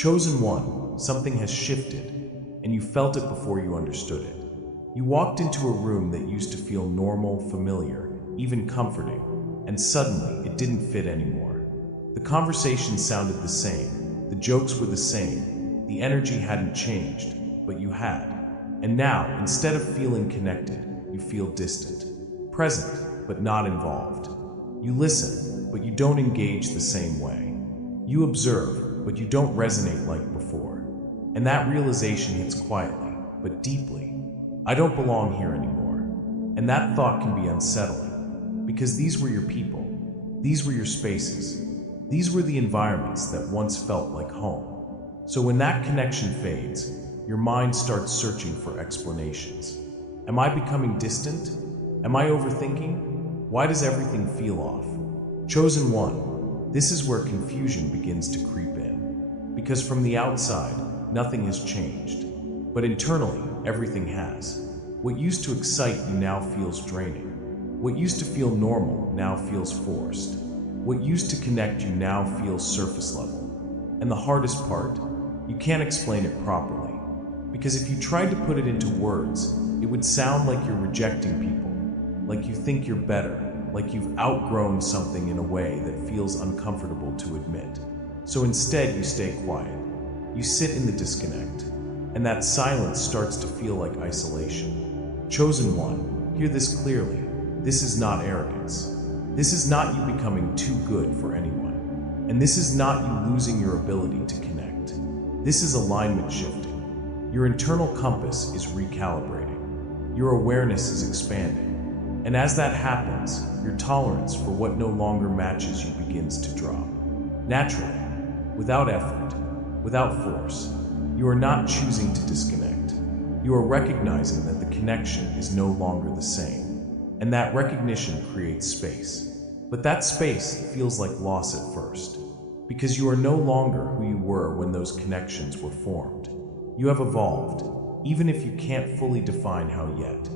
Chosen one, something has shifted, and you felt it before you understood it. You walked into a room that used to feel normal, familiar, even comforting, and suddenly it didn't fit anymore. The conversation sounded the same, the jokes were the same, the energy hadn't changed, but you had. And now, instead of feeling connected, you feel distant, present, but not involved. You listen, but you don't engage the same way. You observe, but you don't resonate like before. And that realization hits quietly, but deeply. I don't belong here anymore. And that thought can be unsettling, because these were your people. These were your spaces. These were the environments that once felt like home. So when that connection fades, your mind starts searching for explanations. Am I becoming distant? Am I overthinking? Why does everything feel off? Chosen one, this is where confusion begins to creep in. Because from the outside, nothing has changed. But internally, everything has. What used to excite you now feels draining. What used to feel normal now feels forced. What used to connect you now feels surface level. And the hardest part, you can't explain it properly. Because if you tried to put it into words, it would sound like you're rejecting people, like you think you're better, like you've outgrown something in a way that feels uncomfortable to admit. So instead, you stay quiet. You sit in the disconnect, and that silence starts to feel like isolation. Chosen one, hear this clearly. This is not arrogance. This is not you becoming too good for anyone. And this is not you losing your ability to connect. This is alignment shifting. Your internal compass is recalibrating. Your awareness is expanding. And as that happens, your tolerance for what no longer matches you begins to drop. Naturally, without effort, without force, you are not choosing to disconnect. You are recognizing that the connection is no longer the same. And that recognition creates space. But that space feels like loss at first, because you are no longer who you were when those connections were formed. You have evolved, even if you can't fully define how yet.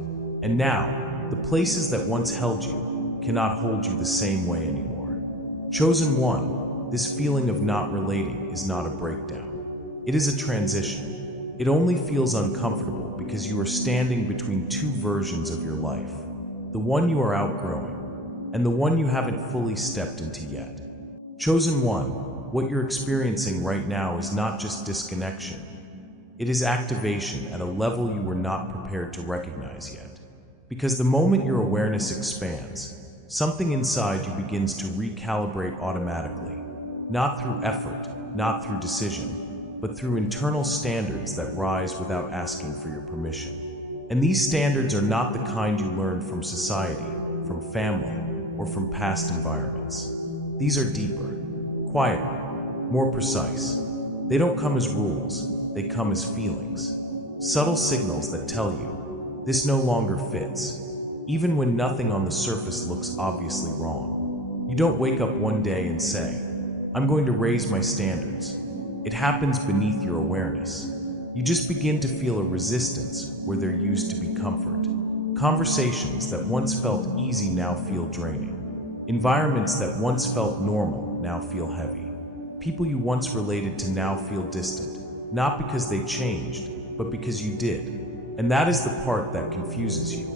And now, the places that once held you cannot hold you the same way anymore. Chosen one, this feeling of not relating is not a breakdown. It is a transition. It only feels uncomfortable because you are standing between two versions of your life. The one you are outgrowing, and the one you haven't fully stepped into yet. Chosen one, what you're experiencing right now is not just disconnection. It is activation at a level you were not prepared to recognize yet. Because the moment your awareness expands, something inside you begins to recalibrate automatically. Not through effort, not through decision, but through internal standards that rise without asking for your permission. And these standards are not the kind you learned from society, from family, or from past environments. These are deeper, quieter, more precise. They don't come as rules, they come as feelings. Subtle signals that tell you, this no longer fits, even when nothing on the surface looks obviously wrong. You don't wake up one day and say, I'm going to raise my standards. It happens beneath your awareness. You just begin to feel a resistance where there used to be comfort. Conversations that once felt easy now feel draining. Environments that once felt normal now feel heavy. People you once related to now feel distant, not because they changed, but because you did. And that is the part that confuses you.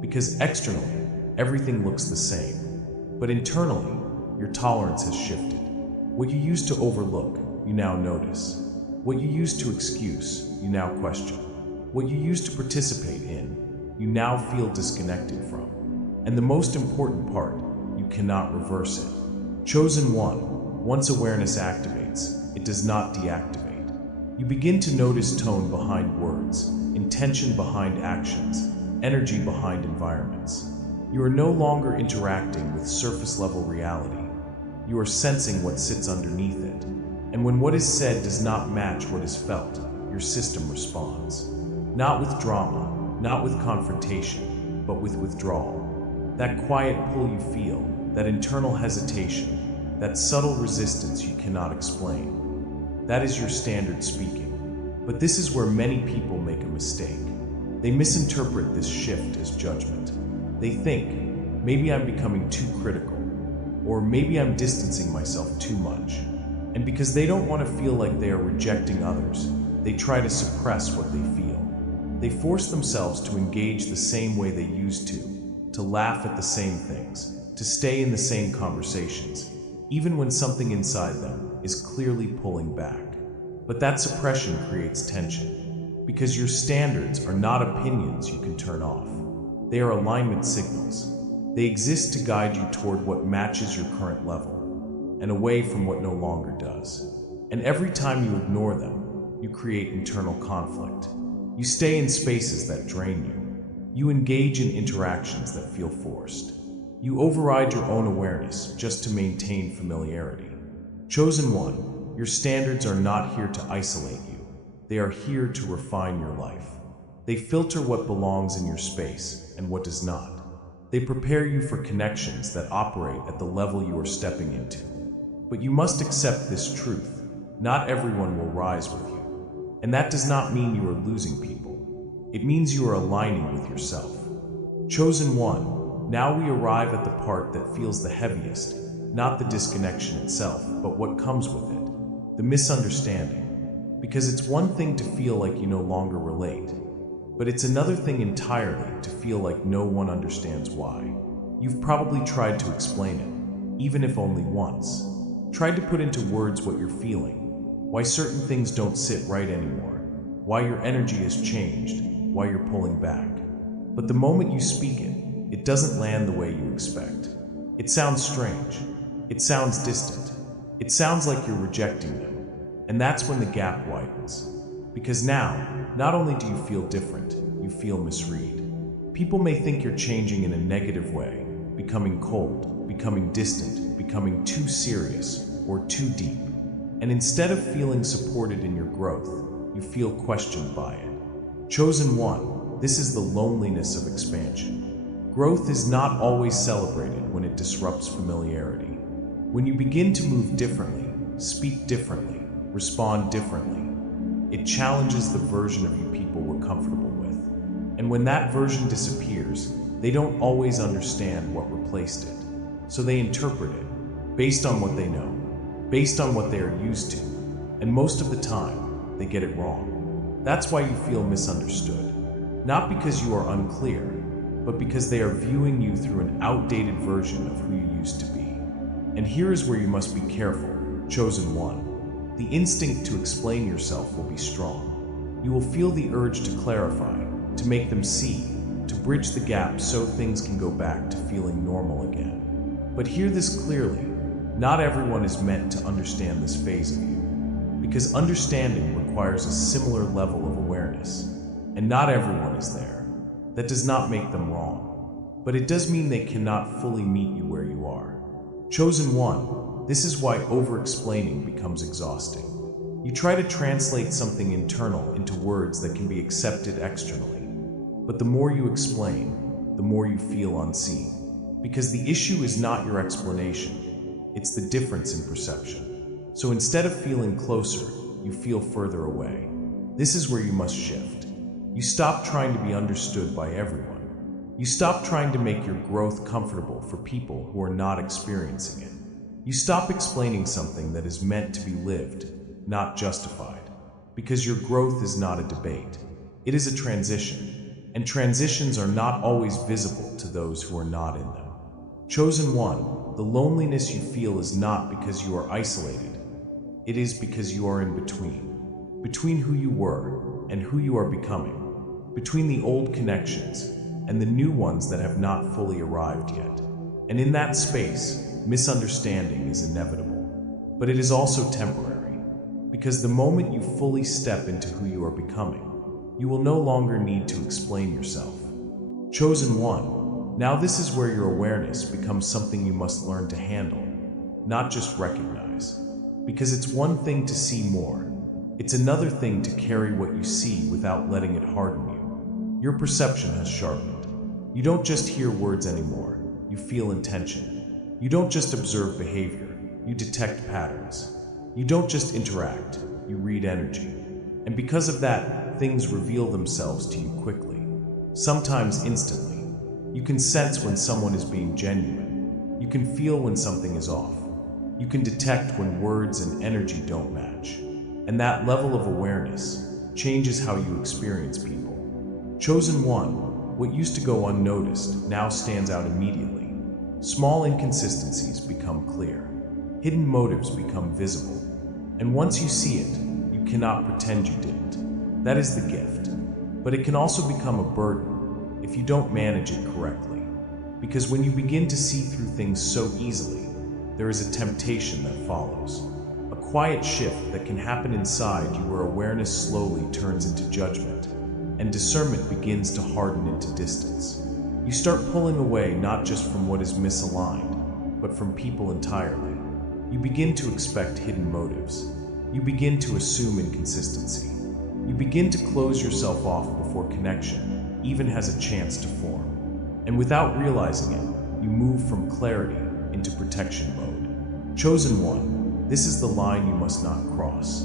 Because externally, everything looks the same. But internally, your tolerance has shifted. What you used to overlook, you now notice. What you used to excuse, you now question. What you used to participate in, you now feel disconnected from. And the most important part, you cannot reverse it. Chosen one, once awareness activates, it does not deactivate. You begin to notice tone behind words, intention behind actions, energy behind environments. You are no longer interacting with surface-level reality. You are sensing what sits underneath it. And when what is said does not match what is felt, your system responds. Not with drama, not with confrontation, but with withdrawal. That quiet pull you feel, that internal hesitation, that subtle resistance you cannot explain. That is your standard speaking. But this is where many people make a mistake. They misinterpret this shift as judgment. They think, maybe I'm becoming too critical, or maybe I'm distancing myself too much. And because they don't want to feel like they are rejecting others, they try to suppress what they feel. They force themselves to engage the same way they used to laugh at the same things, to stay in the same conversations, even when something inside them is clearly pulling back. But that suppression creates tension, because your standards are not opinions you can turn off. They are alignment signals. They exist to guide you toward what matches your current level, and away from what no longer does. And every time you ignore them, you create internal conflict. You stay in spaces that drain you. You engage in interactions that feel forced. You override your own awareness just to maintain familiarity. Chosen one, your standards are not here to isolate you. They are here to refine your life. They filter what belongs in your space and what does not. They prepare you for connections that operate at the level you are stepping into. But you must accept this truth. Not everyone will rise with you. And that does not mean you are losing people. It means you are aligning with yourself. Chosen one, now we arrive at the part that feels the heaviest, not the disconnection itself, but what comes with it, the misunderstanding. Because it's one thing to feel like you no longer relate, but it's another thing entirely to feel like no one understands why. You've probably tried to explain it, even if only once. Tried to put into words what you're feeling, why certain things don't sit right anymore, why your energy has changed, why you're pulling back. But the moment you speak it, it doesn't land the way you expect. It sounds strange. It sounds distant. It sounds like you're rejecting them. And that's when the gap widens. Because now, not only do you feel different, you feel misread. People may think you're changing in a negative way, becoming cold, becoming distant, becoming too serious, or too deep. And instead of feeling supported in your growth, you feel questioned by it. Chosen one, this is the loneliness of expansion. Growth is not always celebrated when it disrupts familiarity. When you begin to move differently, speak differently, respond differently, it challenges the version of you people were comfortable with. And when that version disappears, they don't always understand what replaced it. So they interpret it based on what they know, based on what they are used to, and most of the time, they get it wrong. That's why you feel misunderstood. Not because you are unclear, but because they are viewing you through an outdated version of who you used to be. And here is where you must be careful, chosen one. The instinct to explain yourself will be strong. You will feel the urge to clarify, to make them see, to bridge the gap so things can go back to feeling normal again. But hear this clearly, not everyone is meant to understand this phase of you, because understanding requires a similar level of awareness, and not everyone is there. That does not make them wrong, but it does mean they cannot fully meet you where you are. Chosen one, this is why over-explaining becomes exhausting. You try to translate something internal into words that can be accepted externally, but the more you explain, the more you feel unseen. Because the issue is not your explanation, it's the difference in perception. So instead of feeling closer, you feel further away. This is where you must shift. You stop trying to be understood by everyone. You stop trying to make your growth comfortable for people who are not experiencing it. You stop explaining something that is meant to be lived, not justified. Because your growth is not a debate. It is a transition. And transitions are not always visible to those who are not in them. Chosen one, the loneliness you feel is not because you are isolated. It is because you are in between. Between who you were and who you are becoming. Between the old connections and the new ones that have not fully arrived yet. And in that space, misunderstanding is inevitable. But it is also temporary. Because the moment you fully step into who you are becoming, you will no longer need to explain yourself. Chosen one, now this is where your awareness becomes something you must learn to handle, not just recognize. Because it's one thing to see more. It's another thing to carry what you see without letting it harden you. Your perception has sharpened. You don't just hear words anymore, you feel intention. You don't just observe behavior, you detect patterns. You don't just interact, you read energy. And because of that, things reveal themselves to you quickly, sometimes instantly. You can sense when someone is being genuine. You can feel when something is off. You can detect when words and energy don't match. And that level of awareness changes how you experience people. Chosen one, what used to go unnoticed now stands out immediately. Small inconsistencies become clear. Hidden motives become visible. And once you see it, you cannot pretend you didn't. That is the gift. But it can also become a burden if you don't manage it correctly. Because when you begin to see through things so easily, there is a temptation that follows. A quiet shift that can happen inside you where awareness slowly turns into judgment, and discernment begins to harden into distance. You start pulling away not just from what is misaligned, but from people entirely. You begin to expect hidden motives. You begin to assume inconsistency. You begin to close yourself off before connection even has a chance to form. And without realizing it, you move from clarity into protection mode. Chosen one, this is the line you must not cross,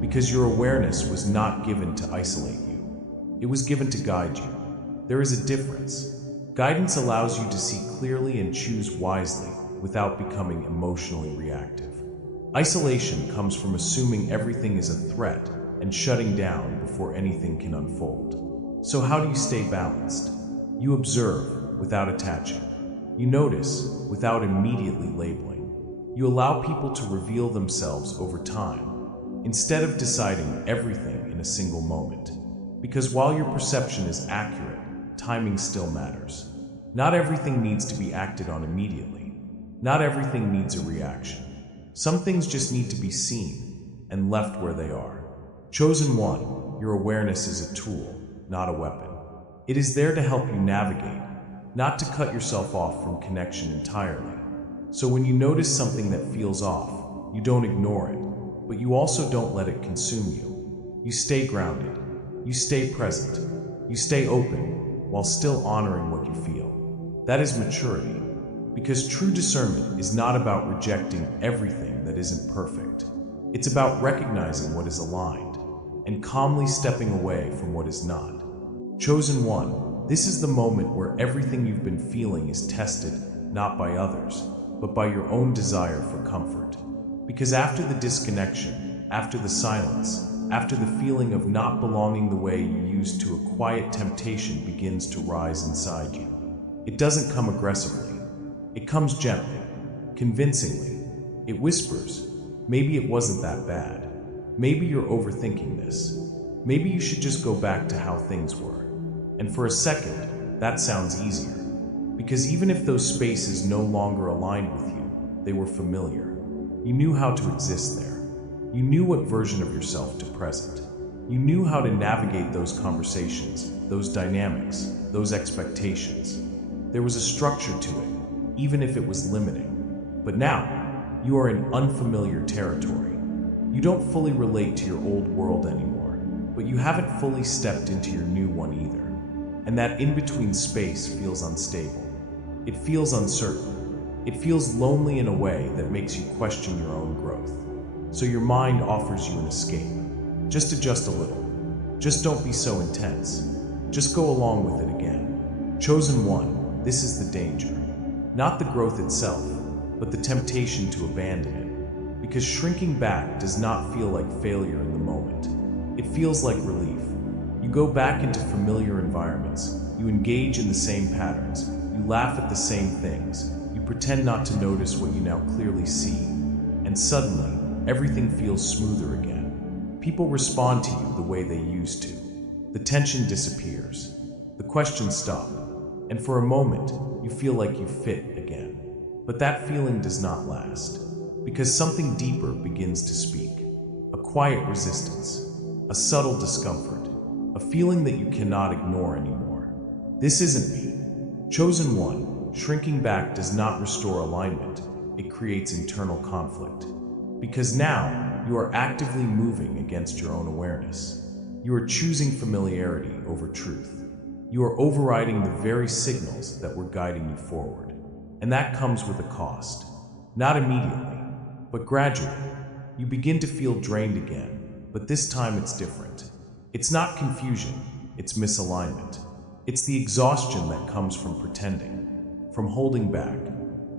because your awareness was not given to isolate you. It was given to guide you. There is a difference. Guidance allows you to see clearly and choose wisely without becoming emotionally reactive. Isolation comes from assuming everything is a threat and shutting down before anything can unfold. So how do you stay balanced? You observe without attaching. You notice without immediately labeling. You allow people to reveal themselves over time, instead of deciding everything in a single moment. Because while your perception is accurate, timing still matters. Not everything needs to be acted on immediately. Not everything needs a reaction. Some things just need to be seen and left where they are. Chosen one, your awareness is a tool, not a weapon. It is there to help you navigate, not to cut yourself off from connection entirely. So when you notice something that feels off, you don't ignore it, but you also don't let it consume you. You stay grounded. You stay present. You stay open while still honoring what you feel. That is maturity, because true discernment is not about rejecting everything that isn't perfect. It's about recognizing what is aligned and calmly stepping away from what is not. Chosen one, this is the moment where everything you've been feeling is tested, not by others, but by your own desire for comfort. Because after the disconnection, after the silence, after the feeling of not belonging the way you used to, a quiet temptation begins to rise inside you. It doesn't come aggressively. It comes gently, convincingly. It whispers, maybe it wasn't that bad. Maybe you're overthinking this. Maybe you should just go back to how things were. And for a second, that sounds easier. Because even if those spaces no longer aligned with you, they were familiar. You knew how to exist there. You knew what version of yourself to present. You knew how to navigate those conversations, those dynamics, those expectations. There was a structure to it, even if it was limiting. But now, you are in unfamiliar territory. You don't fully relate to your old world anymore, but you haven't fully stepped into your new one either. And that in-between space feels unstable. It feels uncertain. It feels lonely in a way that makes you question your own growth. So your mind offers you an escape. Just adjust a little. Just don't be so intense. Just go along with it again. Chosen one, this is the danger. Not the growth itself, but the temptation to abandon it. Because shrinking back does not feel like failure in the moment. It feels like relief. You go back into familiar environments. You engage in the same patterns. You laugh at the same things. You pretend not to notice what you now clearly see. And suddenly, everything feels smoother again. People respond to you the way they used to. The tension disappears. The questions stop. And for a moment, you feel like you fit again. But that feeling does not last. Because something deeper begins to speak. A quiet resistance. A subtle discomfort. A feeling that you cannot ignore anymore. This isn't me. Chosen one, shrinking back does not restore alignment. It creates internal conflict. Because now, you are actively moving against your own awareness. You are choosing familiarity over truth. You are overriding the very signals that were guiding you forward. And that comes with a cost. Not immediately, but gradually. You begin to feel drained again, but this time it's different. It's not confusion, it's misalignment. It's the exhaustion that comes from pretending, from holding back,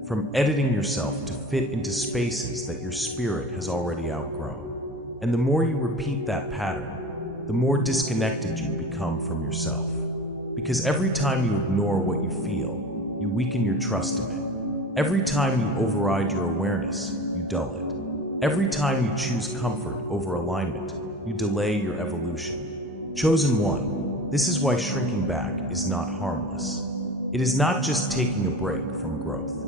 from editing yourself to fit into spaces that your spirit has already outgrown. And the more you repeat that pattern, the more disconnected you become from yourself. Because every time you ignore what you feel, you weaken your trust in it. Every time you override your awareness, you dull it. Every time you choose comfort over alignment, you delay your evolution. Chosen one, this is why shrinking back is not harmless. It is not just taking a break from growth.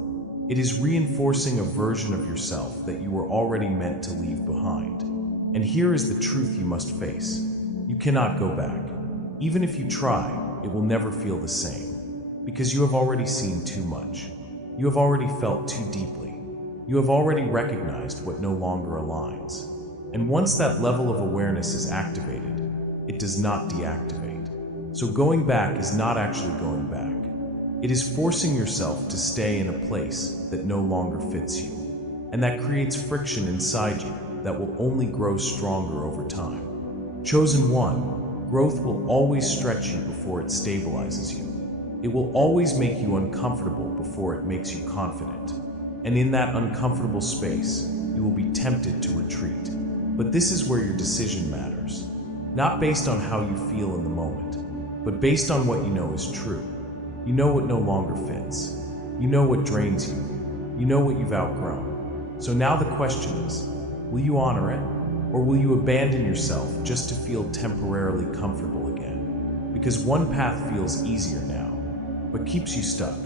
It is reinforcing a version of yourself that you were already meant to leave behind. And here is the truth you must face. You cannot go back. Even if you try, it will never feel the same. Because you have already seen too much. You have already felt too deeply. You have already recognized what no longer aligns. And once that level of awareness is activated, it does not deactivate. So going back is not actually going back. It is forcing yourself to stay in a place that no longer fits you. And that creates friction inside you that will only grow stronger over time. Chosen one, growth will always stretch you before it stabilizes you. It will always make you uncomfortable before it makes you confident. And in that uncomfortable space, you will be tempted to retreat. But this is where your decision matters. Not based on how you feel in the moment, but based on what you know is true. You know what no longer fits. You know what drains you. You know what you've outgrown. So now the question is, will you honor it? Or will you abandon yourself just to feel temporarily comfortable again? Because one path feels easier now, but keeps you stuck,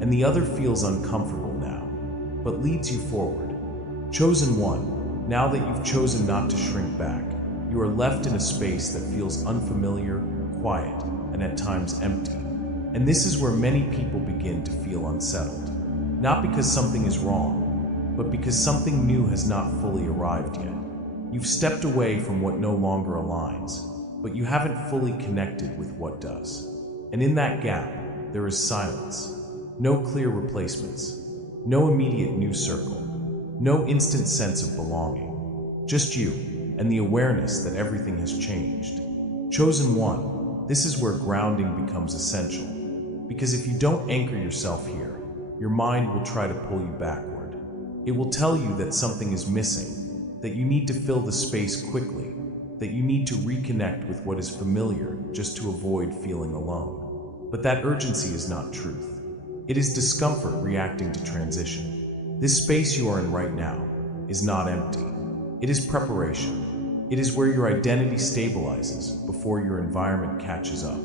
and the other feels uncomfortable now, but leads you forward. Chosen one, now that you've chosen not to shrink back, you are left in a space that feels unfamiliar, quiet, and at times empty. And this is where many people begin to feel unsettled. Not because something is wrong, but because something new has not fully arrived yet. You've stepped away from what no longer aligns, but you haven't fully connected with what does. And in that gap, there is silence. No clear replacements. No immediate new circle. No instant sense of belonging. Just you, and the awareness that everything has changed. Chosen one, this is where grounding becomes essential. Because if you don't anchor yourself here, your mind will try to pull you backward. It will tell you that something is missing, that you need to fill the space quickly, that you need to reconnect with what is familiar just to avoid feeling alone. But that urgency is not truth. It is discomfort reacting to transition. This space you are in right now is not empty. It is preparation. It is where your identity stabilizes before your environment catches up.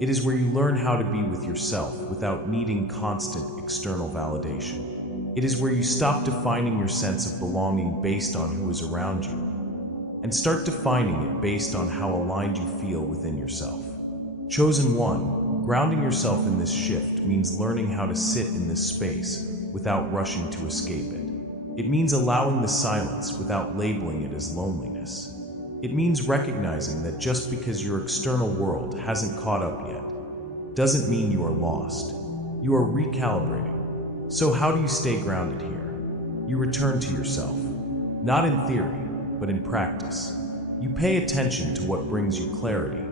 It is where you learn how to be with yourself without needing constant external validation. It is where you stop defining your sense of belonging based on who is around you, and start defining it based on how aligned you feel within yourself. Chosen one, grounding yourself in this shift means learning how to sit in this space without rushing to escape it. It means allowing the silence without labeling it as loneliness. It means recognizing that just because your external world hasn't caught up yet, doesn't mean you are lost. You are recalibrating. So how do you stay grounded here? You return to yourself, not in theory, but in practice. You pay attention to what brings you clarity,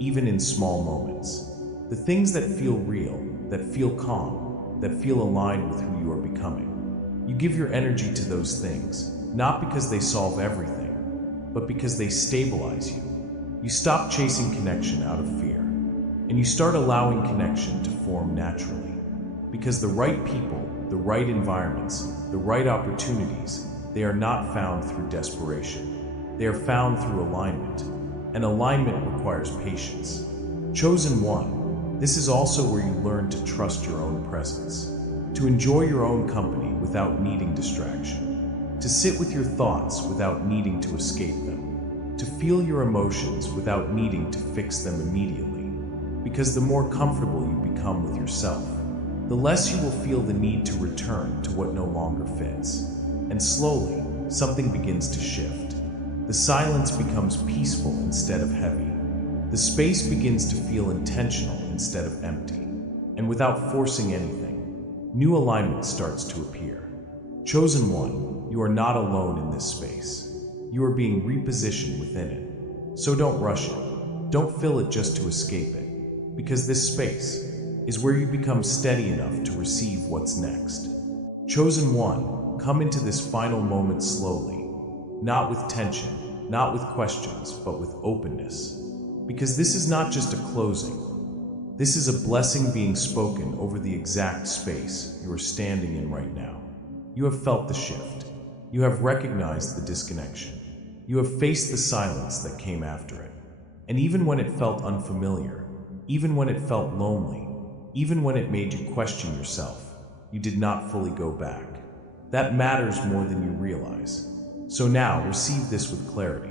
even in small moments. The things that feel real, that feel calm, that feel aligned with who you are becoming. You give your energy to those things, not because they solve everything, but because they stabilize you. You stop chasing connection out of fear, and you start allowing connection to form naturally. Because the right people, the right environments, the right opportunities, they are not found through desperation. They are found through alignment, and alignment requires patience. Chosen one, this is also where you learn to trust your own presence, to enjoy your own company without needing distraction, to sit with your thoughts without needing to escape them, to feel your emotions without needing to fix them immediately. Because the more comfortable you become with yourself, the less you will feel the need to return to what no longer fits. And slowly, something begins to shift. The silence becomes peaceful instead of heavy. The space begins to feel intentional instead of empty. And without forcing anything, new alignment starts to appear. Chosen one, you are not alone in this space. You are being repositioned within it. So don't rush it. Don't fill it just to escape it. Because this space is where you become steady enough to receive what's next. Chosen one, come into this final moment slowly, not with tension, not with questions, but with openness. Because this is not just a closing. This is a blessing being spoken over the exact space you are standing in right now. You have felt the shift. You have recognized the disconnection. You have faced the silence that came after it. And even when it felt unfamiliar, even when it felt lonely, even when it made you question yourself, you did not fully go back. That matters more than you realize. So now, receive this with clarity.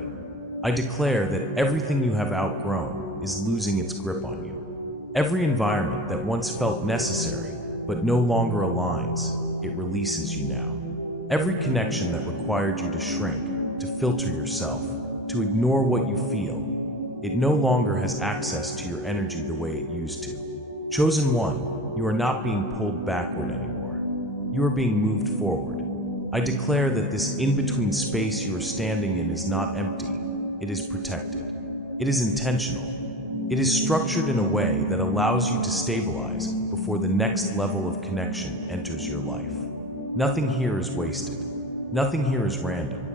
I declare that everything you have outgrown is losing its grip on you. Every environment that once felt necessary but no longer aligns, it releases you now. Every connection that required you to shrink, to filter yourself, to ignore what you feel, it no longer has access to your energy the way it used to. Chosen one, you are not being pulled backward anymore. You are being moved forward. I declare that this in-between space you are standing in is not empty. It is protected. It is intentional. It is structured in a way that allows you to stabilize before the next level of connection enters your life. Nothing here is wasted. Nothing here is random.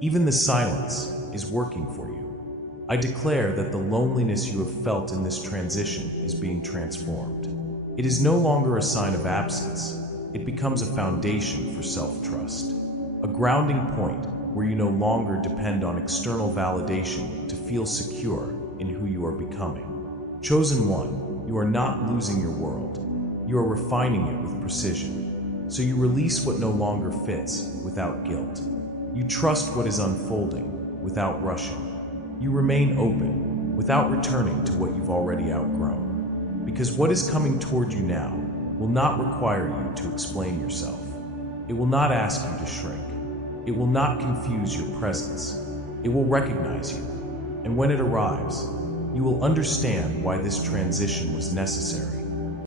Even the silence is working for you. I declare that the loneliness you have felt in this transition is being transformed. It is no longer a sign of absence. It becomes a foundation for self-trust. A grounding point where you no longer depend on external validation to feel secure in who you are becoming. Chosen one, you are not losing your world. You are refining it with precision. So you release what no longer fits without guilt. You trust what is unfolding without rushing. You remain open without returning to what you've already outgrown. Because what is coming toward you now will not require you to explain yourself. It will not ask you to shrink. It will not confuse your presence. It will recognize you. And when it arrives, you will understand why this transition was necessary.